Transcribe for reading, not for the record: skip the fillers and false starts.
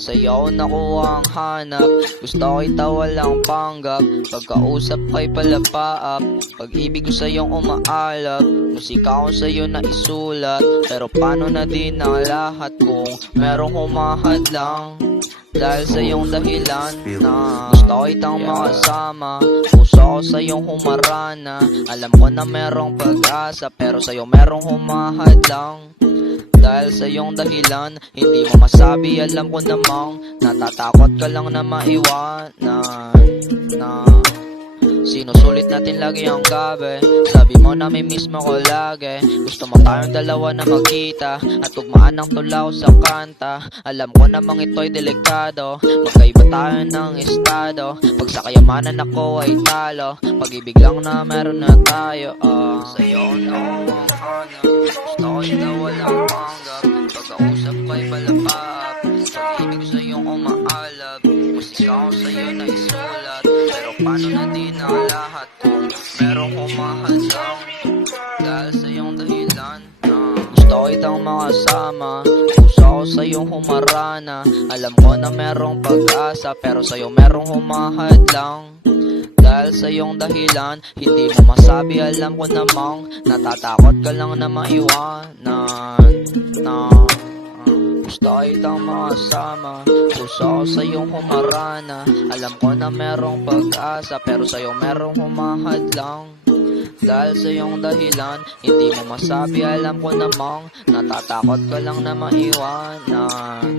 Sa'yo nakuha ang hanap, gusto kita walang panggap. Pagkausap kay palapaap, pag-ibig ko sa'yong umaalap. Musika ko sa'yo na isulat, pero paano na din ang lahat kung merong humahadlang. Dahil sa iyong dahilan na gusto kitang makasama, puso ko sa iyong humarana. Alam ko na merong pag-asa, pero sa iyo merong humahadlang. Dahil sa iyong dahilan, hindi mo masabi, alam ko namang natatakot ka lang na maiwanan. Na sinusulit natin lagi ang gabi, sabi mo na may miss mo ko lagi. Gusto mo tayong dalawa na magkita at tugmaan ang tulaw sa kanta. Alam ko namang ito'y delikado, magkaiba tayo ng estado. Pag sa kayamanan ako ay talo, pag-ibig lang na meron na tayo. Sa'yo na ang hanap, gusto ko na walang panggap. Pagkausap ko'y palapap, pag-ibig ko sa'yong umaalab. Musika ko sa'yo na isulat, pero paano na din ang lahat kung merong humahadlang. Dahil sa iyong dahilan na gusto kitang makasama, puso ko sa iyong humarana. Alam ko na merong pag-asa, pero sa iyo merong humahadlang. Dahil sa iyong dahilan, hindi mo masabi, alam ko namang natatakot ka lang na maiwanan. Gusto kitang makasama, puso ko sa iyong humarana. Alam ko na merong pag-asa, pero sa iyo merong humahadlang. Dahil sa iyong dahilan, hindi mo masabi, alam ko namang natatakot ka lang na maiwanan.